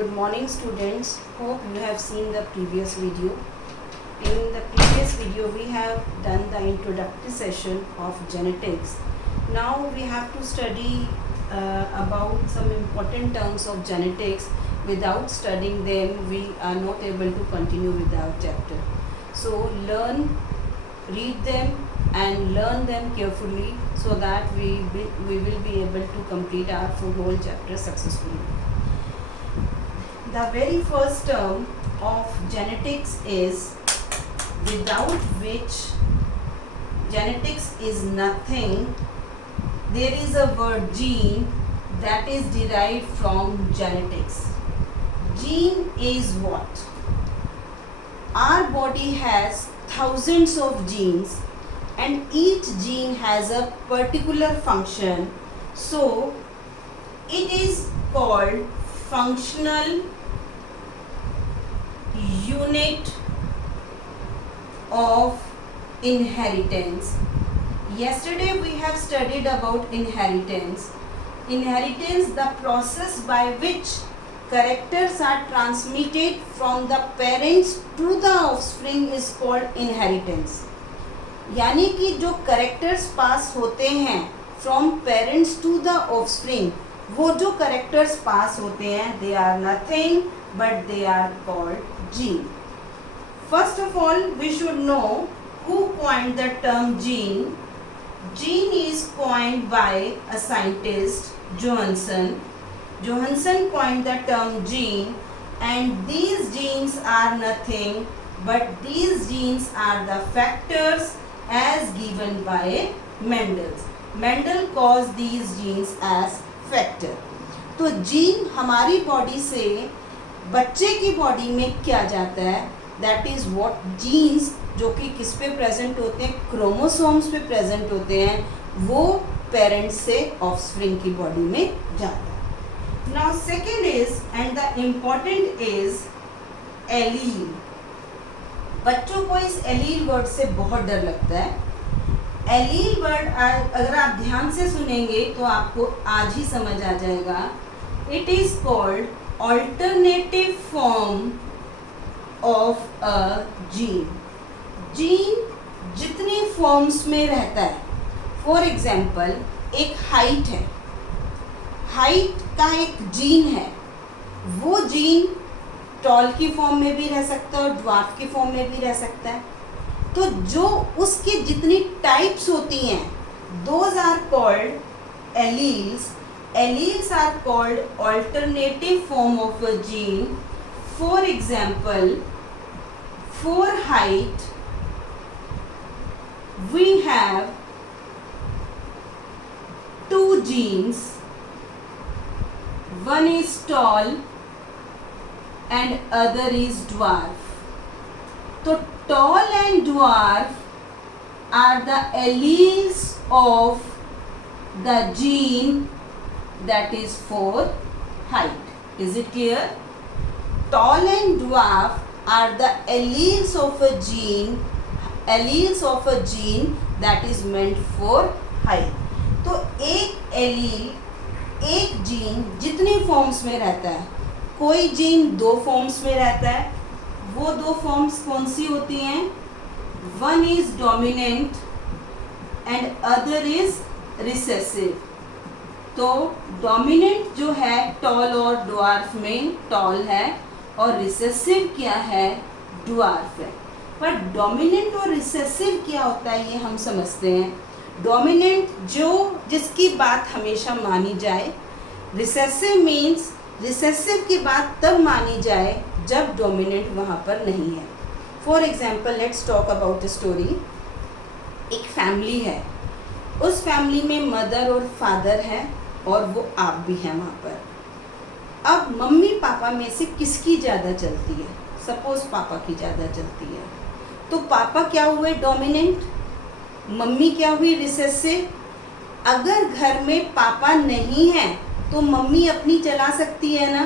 Good morning students. Hope you have seen the previous video. In the previous video we have done the introductory session of genetics. Now we have to study about some important terms of genetics. Without studying them we are not able to continue with our chapter. So read them and learn them carefully so that we will be able to complete our whole chapter successfully. The very first term of genetics is, without which genetics is nothing. There is a word gene that is derived from genetics. Gene is what? Our body has thousands of genes and each gene has a particular function. So it is called functional unit of inheritance. Yesterday we have studied about inheritance. Inheritance, the process by which characters are transmitted from the parents to the offspring, is called inheritance. यानी कि जो characters पास होते हैं from parents to the offspring, वो जो characters पास होते हैं, they are nothing but they are called gene. First of all, we should know who coined the term gene. Gene is coined by a scientist, Johanson. Johanson coined the term gene, and these genes are nothing but these genes are the factors as given by Mendel. Mendel calls these genes as factor. तो gene हमारी body से बच्चे की body में क्या जाता है, that is what jeans, जो कि किस पे प्रेजेंट होते हैं, क्रोमोसोम्स पे प्रेजेंट होते हैं, वो पेरेंट्स से ऑफस्प्रिंग की बॉडी में जाता है. Now second is, and the important is, allele. बच्चों को इस एलील वर्ड से बहुत डर लगता है. एलील वर्ड अगर आप ध्यान से सुनेंगे तो आपको आज ही समझ आ जाएगा. It is called alternative form of a gene. Gene जितनी फॉर्म्स में रहता है, फॉर एग्जाम्पल एक हाइट है, हाइट का एक जीन है, वो जीन टॉल की फॉर्म में भी रह सकता है और ड्वार्फ की फॉर्म में भी रह सकता है. तो जो उसकी जितनी टाइप्स होती हैं, those are called alleles. Alleles are called alternative form of a gene. For example, for height we have two genes. One is tall and other is dwarf. So tall and dwarf are the alleles of the gene that is for height. Is it clear? Tall and dwarf are the alleles of a gene that is meant for height. तो एक allele, एक gene जितनी forms में रहता है, कोई gene दो forms में रहता है, वो दो फॉर्म्स कौन सी होती हैं? One is dominant and other is recessive. तो डोमिनेंट जो है टॉल और ड्वार्फ में टॉल है, और रिसेसिव क्या है? ड्वार्फ है. पर डोमिनेंट और रिसेसिव क्या होता है ये हम समझते हैं. डोमिनेंट जो जिसकी बात हमेशा मानी जाए, रिसेसिव मीन्स रिसेसिव की बात तब मानी जाए जब डोमिनेंट वहाँ पर नहीं है. For example, let's talk about a story. एक फैमिली है, उस फैमिली में मदर और फादर है और वो आप भी हैं वहाँ पर. अब मम्मी पापा में से किसकी ज़्यादा चलती है? सपोज पापा की ज़्यादा चलती है, तो पापा क्या हुए? डोमिनेंट. मम्मी क्या हुई? रिसेसिव. अगर घर में पापा नहीं है तो मम्मी अपनी चला सकती है ना.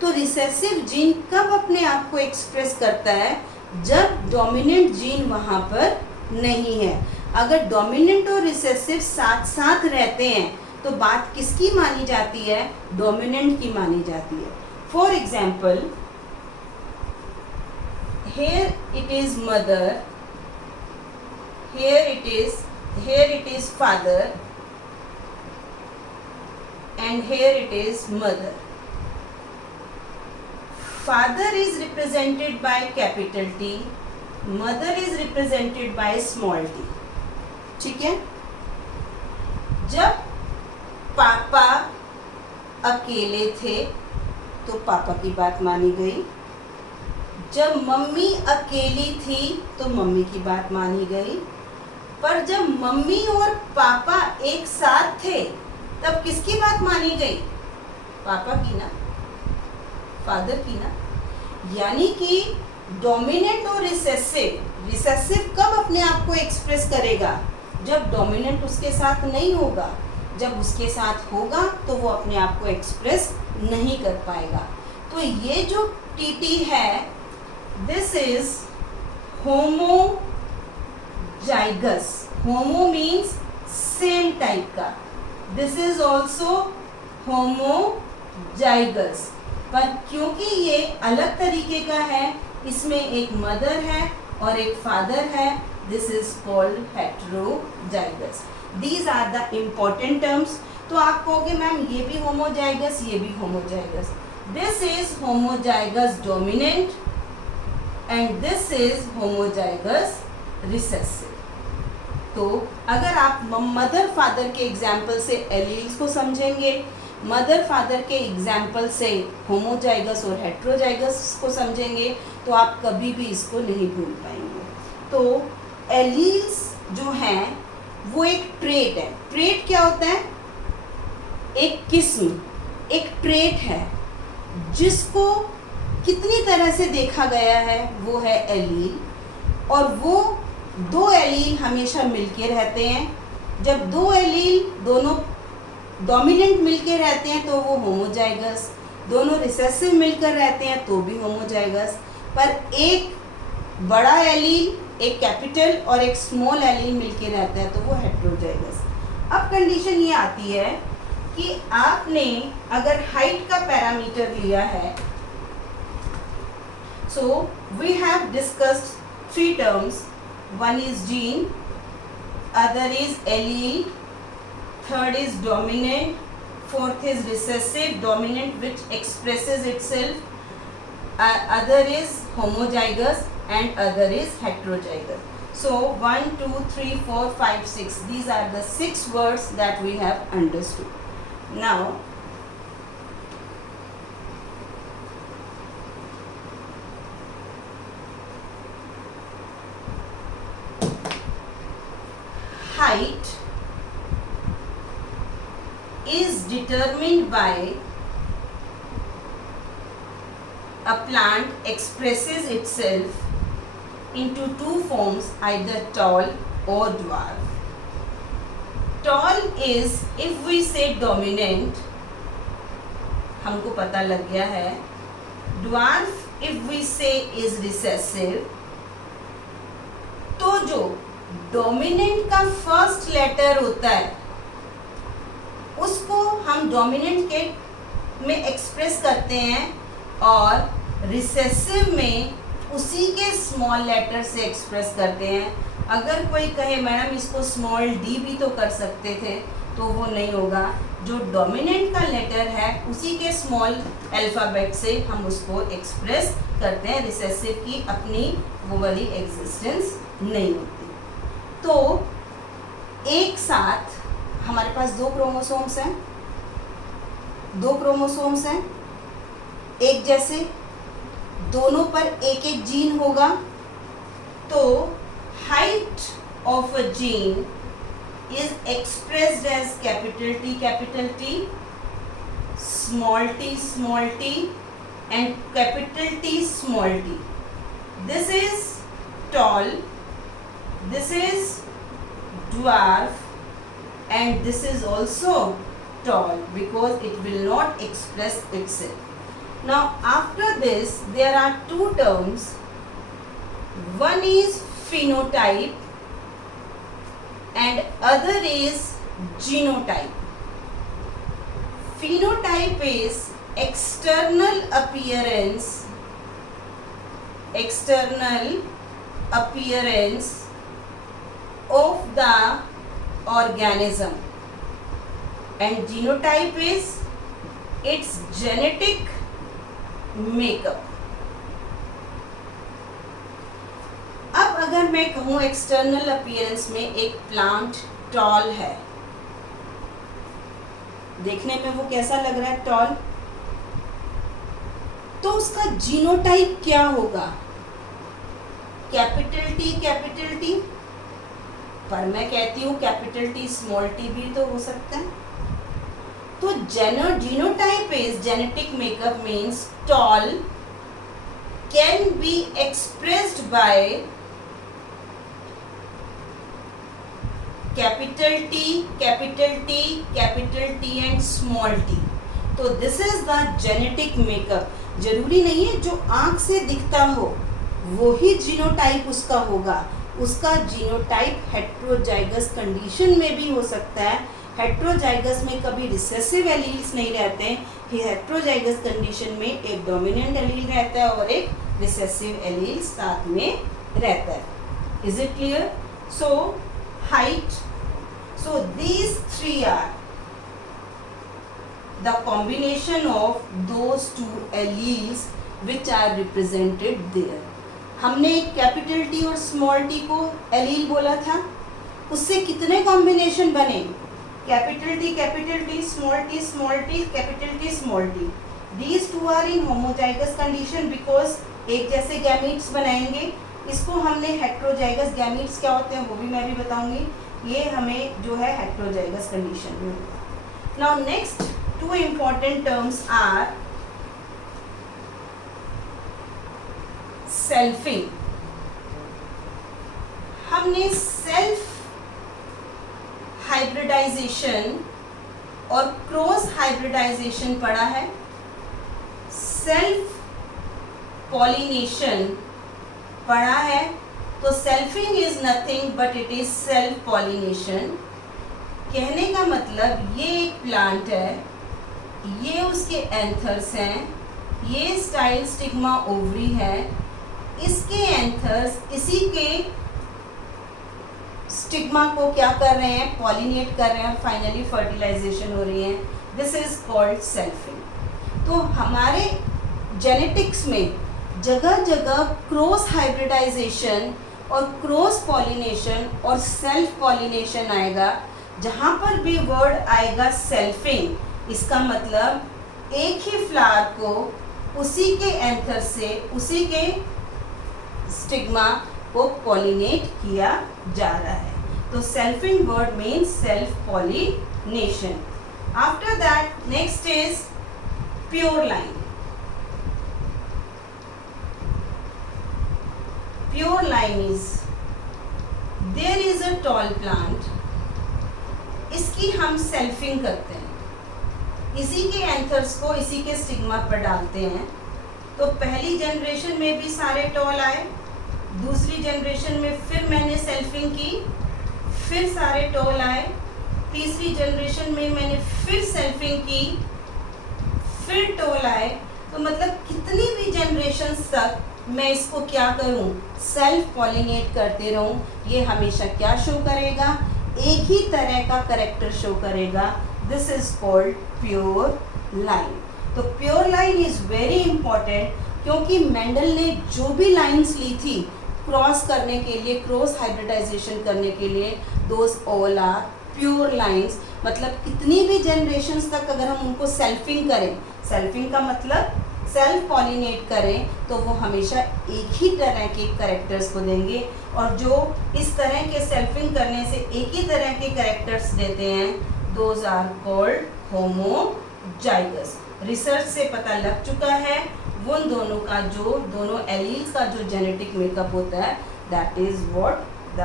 तो रिसेसिव जीन कब अपने आप को एक्सप्रेस करता है? जब डोमिनेंट जीन वहाँ पर नहीं है. अगर डोमिनेंट और रिसेसिव साथ साथ रहते हैं तो बात किसकी मानी जाती है? डोमिनेंट की मानी जाती है. For example, here it is mother, here it is father, and here it is mother. Father is represented by capital T, mother is represented by small t. ठीक है? जब पापा अकेले थे तो पापा की बात मानी गई, जब मम्मी अकेली थी तो मम्मी की बात मानी गई, पर जब मम्मी और पापा एक साथ थे तब किसकी बात मानी गई? पापा की ना, फादर की ना। यानी कि डोमिनेंट और रिसेसिव कब अपने आप को एक्सप्रेस करेगा? जब डोमिनेंट उसके साथ नहीं होगा, जब उसके साथ होगा तो वो अपने आप को एक्सप्रेस नहीं कर पाएगा। तो ये जो टीटी है, this is homozygous. Homo means same type का, दिस इज ऑल्सो होमोजाइगस। पर क्योंकि ये अलग तरीके का है, इसमें एक मदर है और एक फादर है, this is called heterozygous. These are the important terms. तो आप कहोगे मैम ये भी होमोजाइगस, ये भी homozygous. This is homozygous dominant and this is homozygous recessive. तो अगर आप मदर फादर के एग्जाम्पल से एलील्स को समझेंगे, मदर फादर के एग्जाम्पल से होमोजाइगस और हेटेरोजाइगस को समझेंगे, तो आप कभी भी इसको नहीं भूल पाएंगे। तो एलील्स जो हैं वो एक ट्रेट है। ट्रेट क्या होता है? एक किस्म, एक ट्रेट है जिसको कितनी तरह से देखा गया है, वो है एलील। और वो दो एलील हमेशा मिलके रहते हैं। जब दो एलील दोनों डोमिनेंट मिलके रहते हैं तो वो होमोजाइगस, दोनों रिसेसिव मिलकर रहते हैं तो भी होमोजाइगस। पर एक बड़ा एलील, एक कैपिटल और एक स्मॉल एलील मिलके रहता है तो वो हेटेरोजाइगस। अब कंडीशन ये आती है कि आपने अगर हाइट का पैरामीटर लिया है, so we have discussed 3 terms. One is gene, other is allele, third is dominant, fourth is recessive dominant which expresses itself, other is homozygous and other is heterozygous. So 1, 2, 3, 4, 5, 6, these are the 6 words that we have understood. Now height is determined by a plant expresses itself into 2 forms, either tall or dwarf. Tall is, if we say dominant, हमको पता लग गया है. Dwarf if we say is recessive. तो जो dominant का first letter होता है उसको हम डोमिनेंट के में एक्सप्रेस करते हैं और रिसेसिव में उसी के स्मॉल लेटर से एक्सप्रेस करते हैं। अगर कोई कहे मैडम इसको स्मॉल डी भी तो कर सकते थे, तो वो नहीं होगा। जो डोमिनेंट का लेटर है उसी के स्मॉल अल्फ़ाबेट से हम उसको एक्सप्रेस करते हैं। रिसेसिव की अपनी वो वाली एग्जिस्टेंस नहीं होती। तो एक साथ हमारे पास 2 क्रोमोसोम्स हैं, 2 क्रोमोसोम्स हैं एक जैसे, दोनों पर एक एक जीन होगा। तो height of a gene is expressed as capital T, small t and capital T small t. This is tall, this is dwarf and this is also tall because it will not express itself. Now after this there are 2 terms. One is phenotype and other is genotype. phenotype is external appearance of the organism, and genotype is its genetic makeup. अब अगर मैं कहूँ external appearance में एक plant tall है, देखने में वो कैसा लग रहा है, टॉल, तो उसका जीनोटाइप क्या होगा? कैपिटल टी, पर मैं कहती हूँ कैपिटल टी स्मॉल टी भी तो हो सकता है। तो genotype is genetic makeup means tall can be expressed by capital T and small T. तो this is the genetic makeup. जरूरी नहीं है जो आंख से दिखता हो वो ही जीनोटाइप उसका होगा, उसका जीनोटाइप हेट्रोजाइगस कंडीशन में भी हो सकता है। हेट्रोजाइगस में कभी रिसेसिव एलील्स नहीं रहते, हेट्रोजाइगस कंडीशन में एक डोमिनेंट एलील रहता है और एक रिसेसिव एलील साथ में रहता है। Is it clear? So height, so these three are the combination of those two alleles which are represented there. हमने कैपिटल टी और स्मॉल टी को एलील बोला था, उससे कितने कॉम्बिनेशन बने? Capital T, small T, capital T, small T. These two are in homozygous condition because एक जैसे गैमीट्स बनाएंगे। इसको हमने हेट्रोजाइगस गैमीट्स क्या होते हैं वो भी मैं भी बताऊंगी। ये हमें जो है हेट्रोजाइगस कंडीशन में। Now next two important terms are selfing. हमने सेल्फ हाइब्रिडाइजेशन और क्रॉस हाइब्रिडाइजेशन पढ़ा है, सेल्फ पॉलिनेशन पढ़ा है। तो selfing is nothing but it is self pollination. कहने का मतलब ये एक प्लांट है, ये उसके एंथर्स हैं, ये स्टाइल स्टिग्मा ओवरी है, इसके एंथर्स इसी के स्टिग्मा को क्या कर रहे हैं? पॉलिनेट कर रहे हैं, फाइनली फर्टिलाइजेशन हो रही है। This is called selfing. तो हमारे जेनेटिक्स में जगह जगह क्रॉस हाइब्रिडाइजेशन और क्रॉस पॉलिनेशन और सेल्फ पॉलिनेशन आएगा। जहाँ पर भी वर्ड आएगा सेल्फिंग, इसका मतलब एक ही फ्लावर को उसी के एंथर से उसी के स्टिग्मा को पॉलिनेट किया जा रहा है। तो selfing word means self pollination. After that next is pure line. Pure line is there is a tall plant, इसकी हम सेल्फिंग करते हैं, इसी के एंथर्स को इसी के स्टिग्मा पर डालते हैं। तो पहली जनरेशन में भी सारे टॉल आए, दूसरी जनरेशन में फिर मैंने सेल्फिंग की, फिर सारे टॉल आए, तीसरी जनरेशन में मैंने फिर सेल्फिंग की, फिर टॉल आए। तो मतलब कितनी भी जनरेशन तक मैं इसको क्या करूं? सेल्फ पॉलिनेट करते रहूं। ये हमेशा क्या शो करेगा? एक ही तरह का करेक्टर शो करेगा। This is called pure line. तो pure line is very important, क्योंकि मेंडल ने जो भी लाइंस ली थी क्रॉस करने के लिए, क्रॉस हाइब्रिडाइजेशन करने के लिए, those all are pure lines. मतलब कितनी भी जनरेशन्स तक अगर हम उनको सेल्फिंग करें, सेल्फिंग का मतलब सेल्फ पॉलिनेट करें, तो वो हमेशा एक ही तरह के कैरेक्टर्स को देंगे। और जो इस तरह के सेल्फिंग करने से एक ही तरह के कैरेक्टर्स देते हैं, those are called homozygous. Research से पता लग चुका है उन दोनों का दोनों एलील्स का जो जेनेटिक मेकअप होता है, that is what the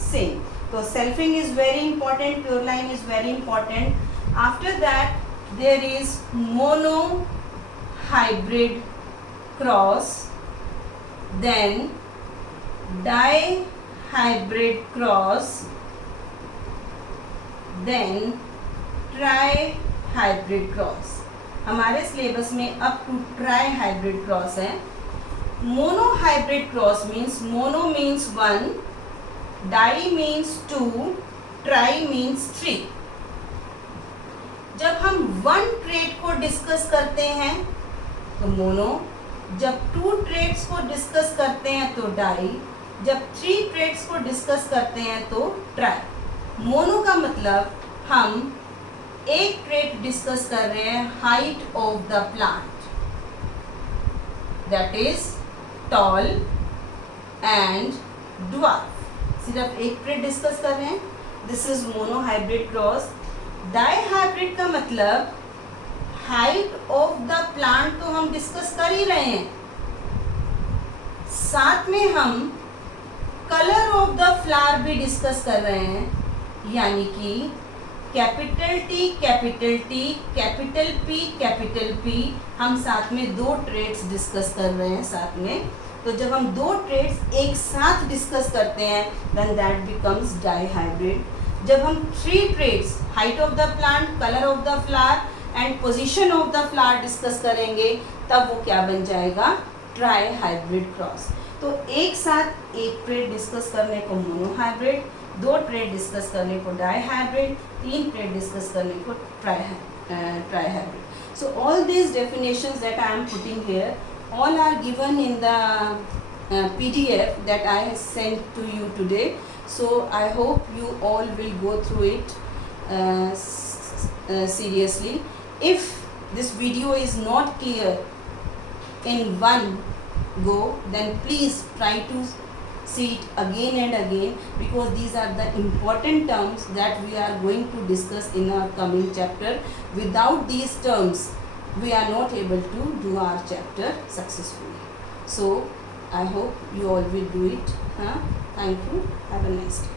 same. तो selfing is very important, pure line is very important. After that there is mono hybrid cross, then dihybrid cross, then hybrid cross. हमारे सिलेबस में up to trihybrid cross है. Mono hybrid cross means mono means 1, di means 2, tri means 3. जब हम 1 trait को discuss करते हैं तो mono, जब 2 ट्रेट्स को डिस्कस करते हैं तो डाई, जब 3 ट्रेट्स को डिस्कस करते हैं तो ट्राई. मोनो का मतलब हम एक ट्रेट डिस्कस कर रहे हैं, height of the plant, that is tall and dwarf. सिर्फ एक ट्रेट डिस्कस कर रहे हैं, this is mono hybrid cross. Di hybrid का मतलब हाइट ऑफ द प्लांट तो हम डिस्कस कर ही रहे हैं, साथ में हम कलर ऑफ द फ्लावर भी डिस्कस कर रहे हैं. यानी कि capital T, capital T, capital P, हम साथ में 2 ट्रेट्स डिस्कस कर रहे हैं साथ में. तो जब हम 2 ट्रेट्स एक साथ डिस्कस करते हैं then that becomes di hybrid. जब हम 3 traits, height of the plant, colour of the flower and position of the flower discuss करेंगे तब वो क्या बन जाएगा, ट्राई हाइब्रिड क्रॉस. तो एक साथ एक ट्रेट डिस्कस करने को मोनो हाइब्रिड, 2 ट्रेट डिस्कस करने को डाई हाइब्रिड, 3 ट्रेट डिस्कस करने को try hybrid. So all these definitions that I am putting here, all are given in the PDF that I have sent to you today. So I hope you all will go through it seriously. If this video is not clear in one go, then please try to see it again and again, because these are the important terms that we are going to discuss in our coming chapter. Without these terms we are not able to do our chapter successfully. So I hope you all will do it. Thank you. Have a nice day.